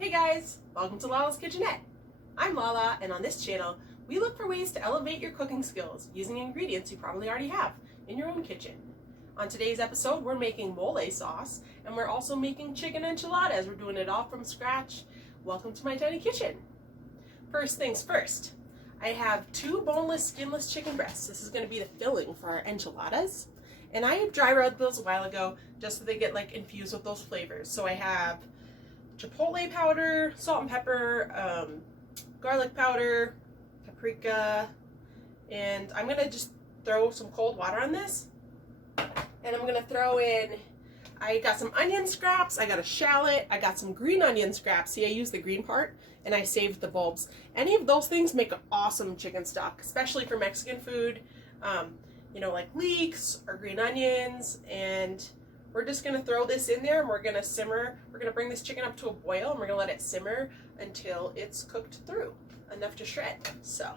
Hey guys, welcome to Lala's Kitchenette. I'm Lala, and on this channel, we look for ways to elevate your cooking skills using ingredients you probably already have in your own kitchen. On today's episode, we're making mole sauce, and we're also making chicken enchiladas. We're doing it all from scratch. Welcome to my tiny kitchen. First things first, I have 2 boneless, skinless chicken breasts. This is going to be the filling for our enchiladas. And I dry rubbed those a while ago just so they get infused with those flavors. So I have chipotle powder, salt and pepper, garlic powder, paprika, and I'm gonna just throw some cold water on this. And I'm gonna throw in, I got some onion scraps, I got a shallot, I got some green onion scraps. See, I used the green part and I saved the bulbs. Any of those things make an awesome chicken stock, especially for Mexican food. Like leeks or green onions, and we're just going to throw this in there and we're going to simmer. We're going to bring this chicken up to a boil and we're going to let it simmer until it's cooked through, enough to shred. So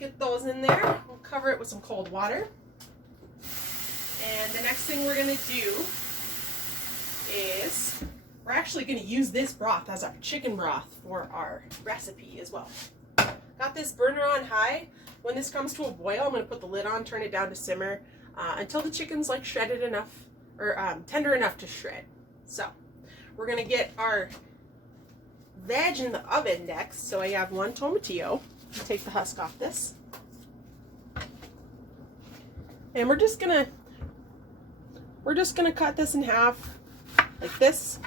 get those in there. We'll cover it with some cold water. And the next thing we're going to do is we're actually going to use this broth as our chicken broth for our recipe as well. Got this burner on high. When this comes to a boil, I'm going to put the lid on, turn it down to simmer until the chicken's shredded enough, or tender enough to shred. So we're going to get our veg in the oven next. So I have 1 tomatillo. Take the husk off this. And we're just gonna cut this in half like this,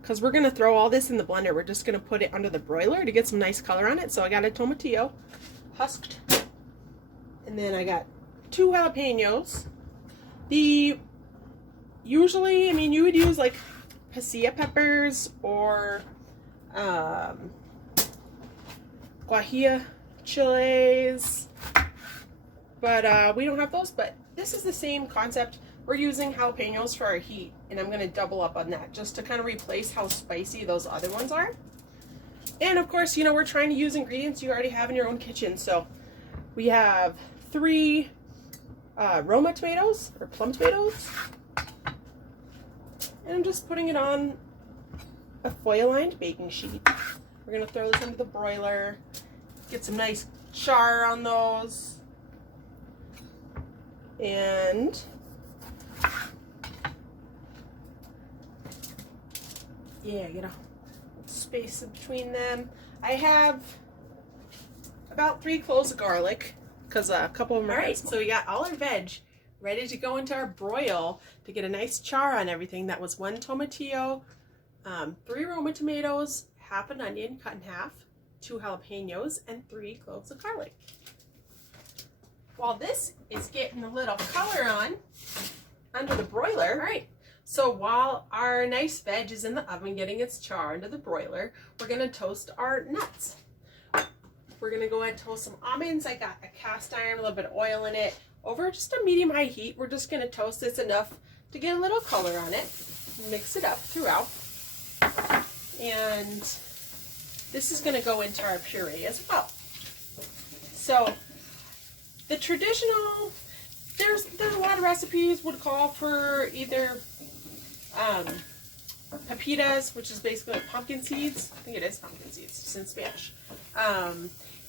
because we're gonna throw all this in the blender. We're just gonna put it under the broiler to get some nice color on it. So I got a tomatillo husked, and then I got 2 jalapenos. You would use pasilla peppers or guajillo chilies, but we don't have those. But this is the same concept. We're using jalapenos for our heat, and I'm going to double up on that just to kind of replace how spicy those other ones are. And of course, we're trying to use ingredients you already have in your own kitchen. So we have 3 Roma tomatoes, or plum tomatoes. And I'm just putting it on a foil-lined baking sheet. We're going to throw this into the broiler, get some nice char on those. And space in between them. I have about 3 cloves of garlic because a couple of them are right. So we got all our veg ready to go into our broil to get a nice char on everything. That was 1 tomatillo, 3 Roma tomatoes, half an onion cut in half, 2 jalapenos, and 3 cloves of garlic. While this is getting a little color on under the broiler, all right. So while our nice veg is in the oven getting its char into the broiler, we're going to toast our nuts. We're going to go ahead and toast some almonds. I got a cast iron, a little bit of oil in it. Over just a medium-high heat, we're just going to toast this enough to get a little color on it. Mix it up throughout. And this is going to go into our puree as well. So the traditional, there's a lot of recipes would call for either pepitas, which is basically pumpkin seeds. I think it is pumpkin seeds, just in Spanish.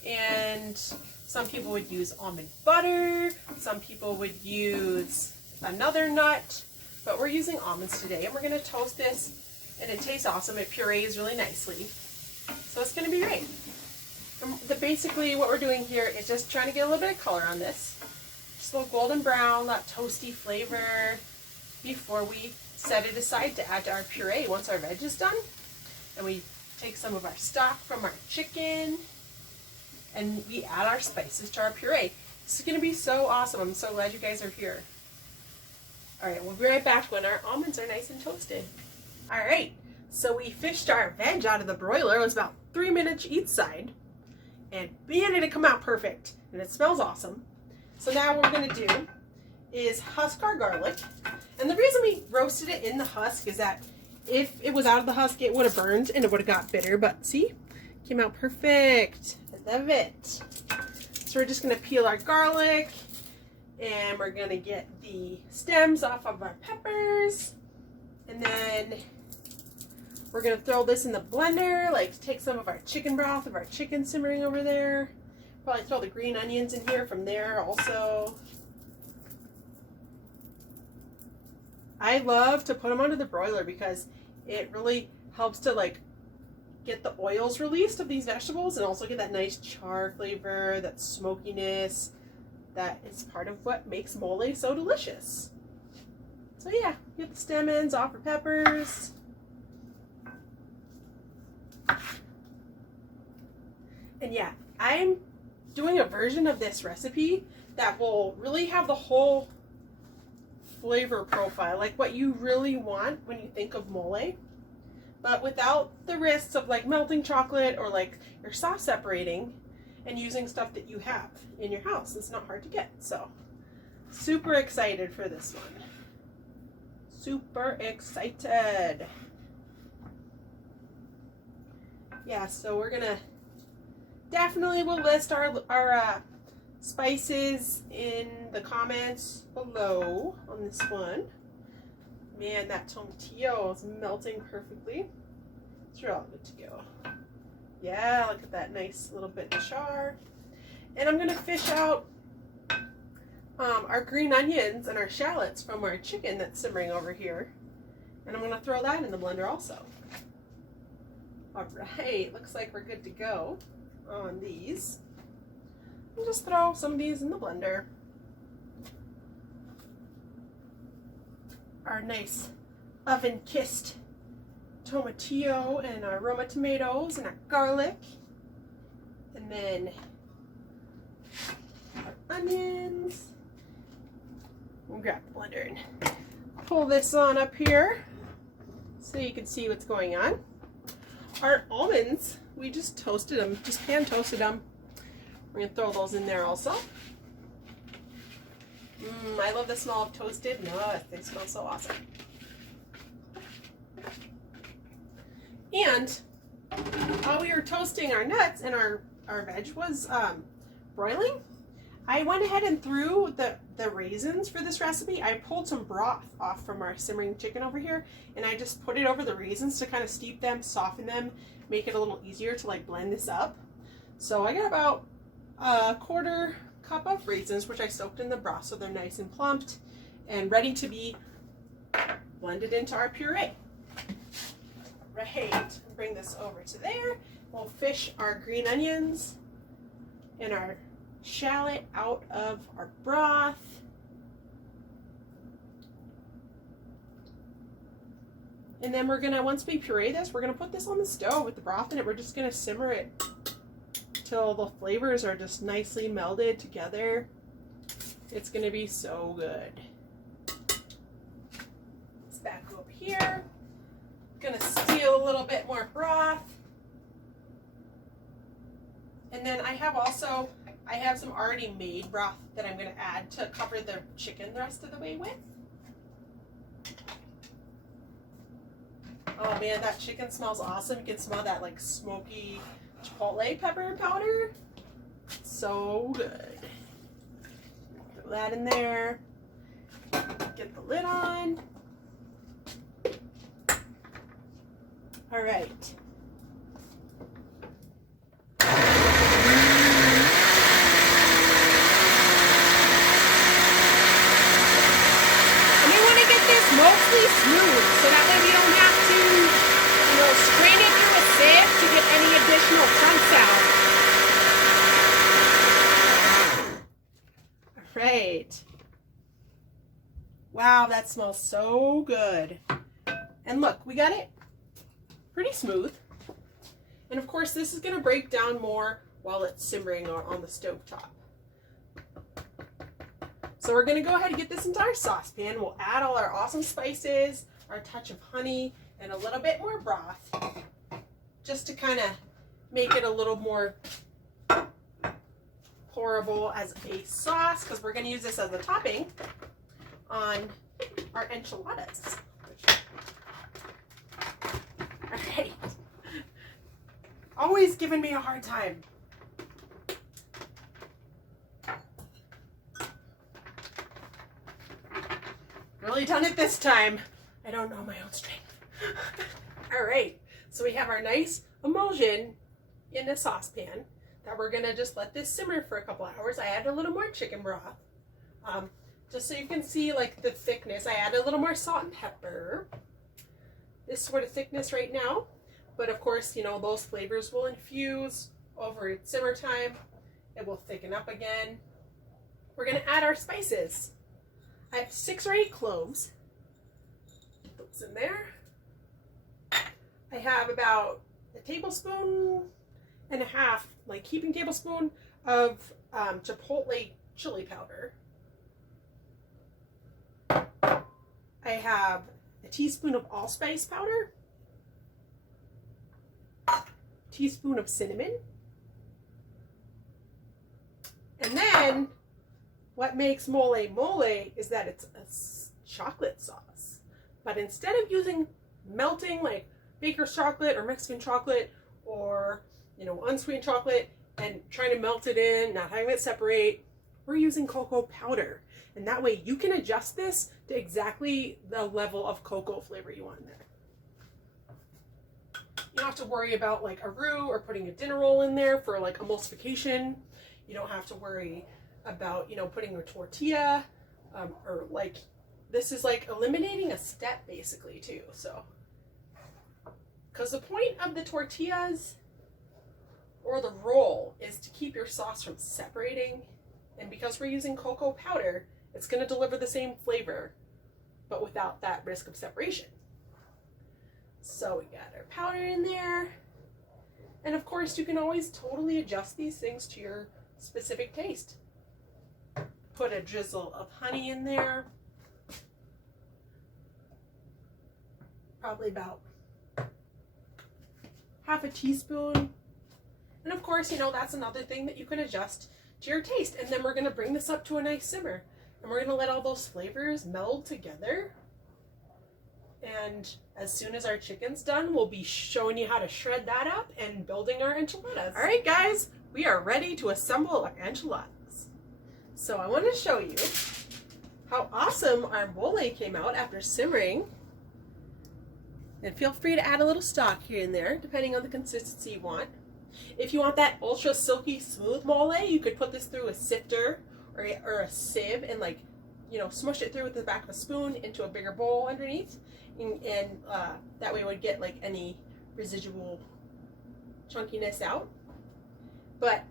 And some people would use almond butter. Some people would use another nut. But we're using almonds today, and we're going to toast this, and it tastes awesome. It purees really nicely. So it's going to be great. And basically what we're doing here is just trying to get a little bit of color on this. Just a little golden brown, that toasty flavor before we set it aside to add to our puree once our veg is done. And we take some of our stock from our chicken and we add our spices to our puree. This is going to be so awesome. I'm so glad you guys are here. Alright, we'll be right back when our almonds are nice and toasted. Alright, so we fished our veg out of the broiler. It was about 3 minutes each side. And man, did it come out perfect. And it smells awesome. So now what we're going to do is husk our garlic. And the reason we roasted it in the husk is that if it was out of the husk, it would have burned and it would have got bitter. But see, came out perfect. I love it. So we're just going to peel our garlic. And we're going to get the stems off of our peppers. And then We're gonna throw this in the blender, like take some of our chicken broth of our chicken simmering over there. Probably throw the green onions in here from there also. I love to put them under the broiler because it really helps to like get the oils released of these vegetables and also get that nice char flavor, that smokiness that is part of what makes mole so delicious. So yeah, get the stem ends off for peppers. And yeah, I'm doing a version of this recipe that will really have the whole flavor profile, like what you really want when you think of mole, but without the risks of like melting chocolate or like your sauce separating, and using stuff that you have in your house. It's not hard to get. So super excited for this one. Super excited. Yeah, so we're gonna definitely will list our spices in the comments below on this one. Man, that tomatillo is melting perfectly. It's real good to go. Yeah, look at that nice little bit of char. And I'm gonna fish out our green onions and our shallots from our chicken that's simmering over here. And I'm gonna throw that in the blender also. All right, looks like we're good to go on these. I'll just throw some of these in the blender. Our nice oven-kissed tomatillo and our Roma tomatoes and our garlic. And then our onions. We'll grab the blender and pull this on up here so you can see what's going on. Our almonds, we just toasted them, just pan toasted them. We're gonna throw those in there also. I love the smell of toasted nuts. They smell so awesome. And while we were toasting our nuts and our veg was broiling, I went ahead and threw the raisins for this recipe. I pulled some broth off from our simmering chicken over here, and I just put it over the raisins to kind of steep them, soften them, make it a little easier to like blend this up. So I got about a quarter cup of raisins, which I soaked in the broth so they're nice and plumped and ready to be blended into our puree. Right, bring this over to there. We'll fish our green onions and our shallot out of our broth. And then we're gonna, once we puree this, we're gonna put this on the stove with the broth in it. We're just gonna simmer it till the flavors are just nicely melded together. It's gonna be so good. Let's back over here. Gonna steal a little bit more broth. And then I have some already made broth that I'm gonna add to cover the chicken the rest of the way with. Oh man, that chicken smells awesome. You can smell that like smoky chipotle pepper powder. So good. Put that in there. Get the lid on. All right. And we want to get this mostly smooth so that way we don't have to, strain it through a sieve to get any additional chunks out. All right. Wow, that smells so good. And look, we got it pretty smooth. And of course, this is going to break down more while it's simmering on the stovetop. So we're going to go ahead and get this into our saucepan. We'll add all our awesome spices, our touch of honey, and a little bit more broth, just to kind of make it a little more pourable as a sauce, because we're going to use this as a topping on our enchiladas. All right. Always giving me a hard time. Really done it this time. I don't know my own strength. All right, so we have our nice emulsion in a saucepan that we're gonna just let this simmer for a couple hours. I added a little more chicken broth, just so you can see like the thickness. I added a little more salt and pepper. This sort of thickness right now, but of course, you know, those flavors will infuse over simmer time. It will thicken up again. We're gonna add our spices. I have 6 or 8 cloves. Put those in there. I have about a tablespoon and a half, like heaping tablespoon of chipotle chili powder. I have a teaspoon of allspice powder, a teaspoon of cinnamon, and then what makes mole mole is that it's a chocolate sauce. But instead of using melting like baker's chocolate or Mexican chocolate or, you know, unsweetened chocolate and trying to melt it in, not having it separate, we're using cocoa powder. And that way you can adjust this to exactly the level of cocoa flavor you want in there. You don't have to worry about like a roux or putting a dinner roll in there for like emulsification. You don't have to worry about, you know, putting a tortilla or like, this is like eliminating a step basically too. So, because the point of the tortillas or the roll is to keep your sauce from separating. And because we're using cocoa powder, it's going to deliver the same flavor, but without that risk of separation. So we got our powder in there. And of course, you can always totally adjust these things to your specific taste. Put a drizzle of honey in there. Probably about half a teaspoon. And of course, you know, that's another thing that you can adjust to your taste. And then we're going to bring this up to a nice simmer. And we're going to let all those flavors meld together. And as soon as our chicken's done, we'll be showing you how to shred that up and building our enchiladas. All right, guys, we are ready to assemble our enchiladas. So I want to show you how awesome our mole came out after simmering. And feel free to add a little stock here and there, depending on the consistency you want. If you want that ultra silky smooth mole, you could put this through a sifter or a sieve and, like, you know, smush it through with the back of a spoon into a bigger bowl underneath, and that way it would get like any residual chunkiness out. But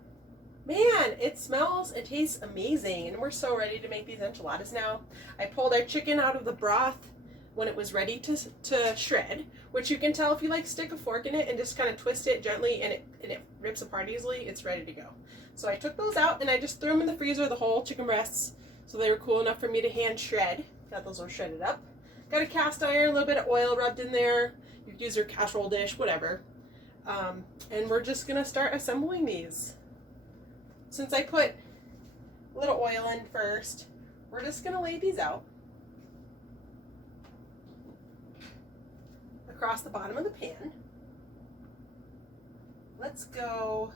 man, it smells and tastes amazing, and we're so ready to make these enchiladas now. I pulled our chicken out of the broth when it was ready to shred, which you can tell if you like stick a fork in it and just kind of twist it gently and it rips apart easily. It's ready to go. So I took those out and I just threw them in the freezer, the whole chicken breasts, so they were cool enough for me to hand shred. Got those all shredded up. Got a cast iron, a little bit of oil rubbed in there. You could use your casserole dish, whatever. And we're just gonna start assembling these. Since I put a little oil in first, we're just gonna lay these out across the bottom of the pan. Let's go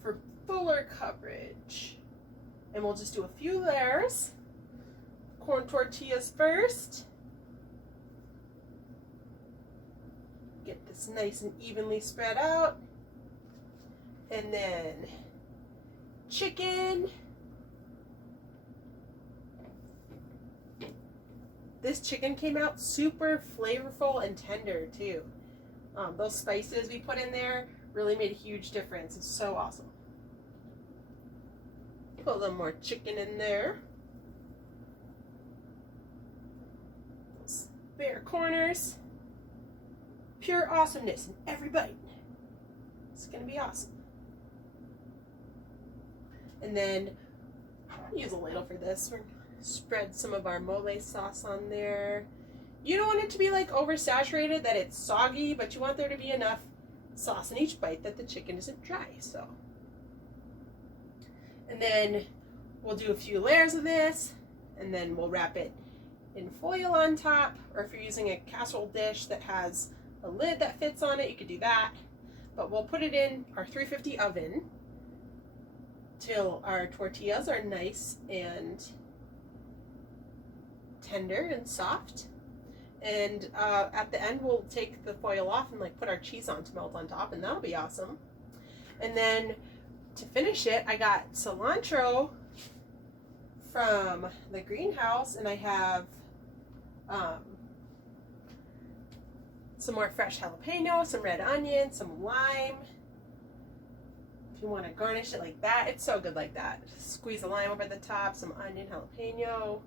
for fuller coverage. And we'll just do a few layers. Corn tortillas first. Get this nice and evenly spread out. And then chicken. This chicken came out super flavorful and tender too. Those spices we put in there really made a huge difference. It's so awesome. Put a little more chicken in there. Those bare corners. Pure awesomeness in every bite. It's gonna be awesome. And then use a ladle for this. We're gonna spread some of our mole sauce on there. You don't want it to be like oversaturated that it's soggy, but you want there to be enough sauce in each bite that the chicken isn't dry. So, and then we'll do a few layers of this, and then we'll wrap it in foil on top, or if you're using a casserole dish that has a lid that fits on it, you could do that. But we'll put it in our 350 oven till our tortillas are nice and tender and soft. And at the end, we'll take the foil off and like put our cheese on to melt on top, and that'll be awesome. And then to finish it, I got cilantro from the greenhouse, and I have some more fresh jalapeno, some red onion, some lime. If you want to garnish it like that, it's so good like that. Squeeze a lime over the top, some onion, jalapeno.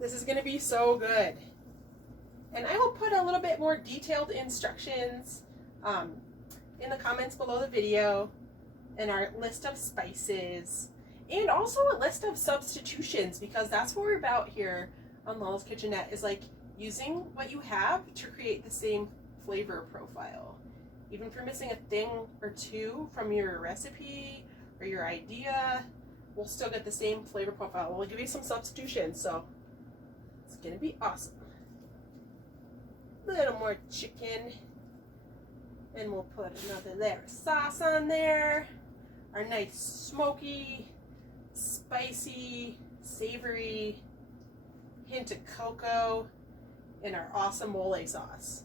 This is going to be so good. And I will put a little bit more detailed instructions in the comments below the video, and our list of spices, and also a list of substitutions, because that's what we're about here on Lala's Kitchenette, is like using what you have to create the same flavor profile. Even if you're missing a thing or two from your recipe or your idea, we'll still get the same flavor profile. We'll give you some substitutions, so it's gonna be awesome. A little more chicken, and we'll put another layer of sauce on there. Our nice smoky, spicy, savory hint of cocoa, and our awesome mole sauce.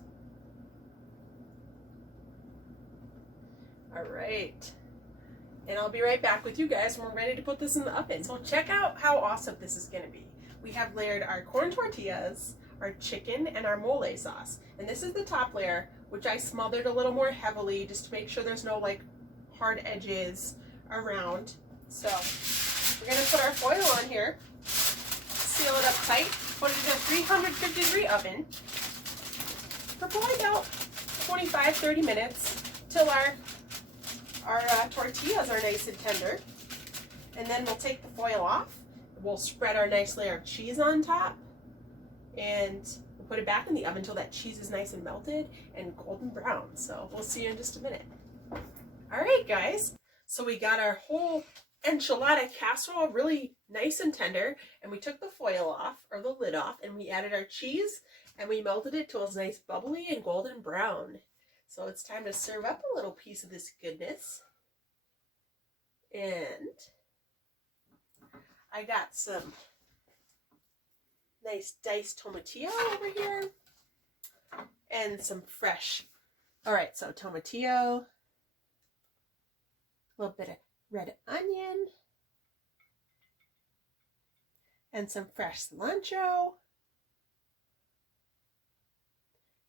All right, and I'll be right back with you guys when we're ready to put this in the oven. So check out how awesome this is gonna be. We have layered our corn tortillas, our chicken, and our mole sauce. And this is the top layer, which I smothered a little more heavily just to make sure there's no like hard edges around. So we're gonna put our foil on here, seal it up tight, put it in a 350-degree oven for probably about 25-30 minutes till our tortillas are nice and tender. And then we'll take the foil off. We'll spread our nice layer of cheese on top, and we'll put it back in the oven until that cheese is nice and melted and golden brown. So we'll see you in just a minute. All right, guys. So we got our whole enchilada casserole really nice and tender, and we took the foil off, or the lid off, and we added our cheese, and we melted it till it's nice bubbly and golden brown. So it's time to serve up a little piece of this goodness. And I got some nice diced tomatillo over here, and some fresh. All right, so tomatillo, a little bit of red onion, and some fresh cilantro,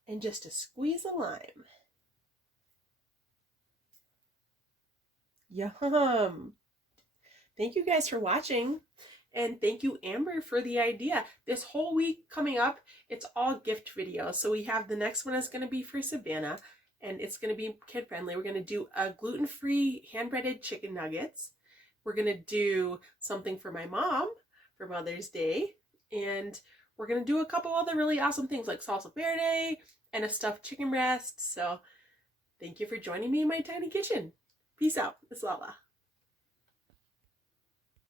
and just a squeeze of lime. Yum! Thank you guys for watching, and thank you, Amber, for the idea. This whole week coming up, it's all gift videos. So we have the next one is going to be for Savannah, and it's going to be kid friendly. We're going to do a gluten-free hand-breaded chicken nuggets. We're going to do something for my mom for Mother's Day, and we're going to do a couple other really awesome things like salsa verde and a stuffed chicken breast. So thank you for joining me in my tiny kitchen. Peace out. It's Lala.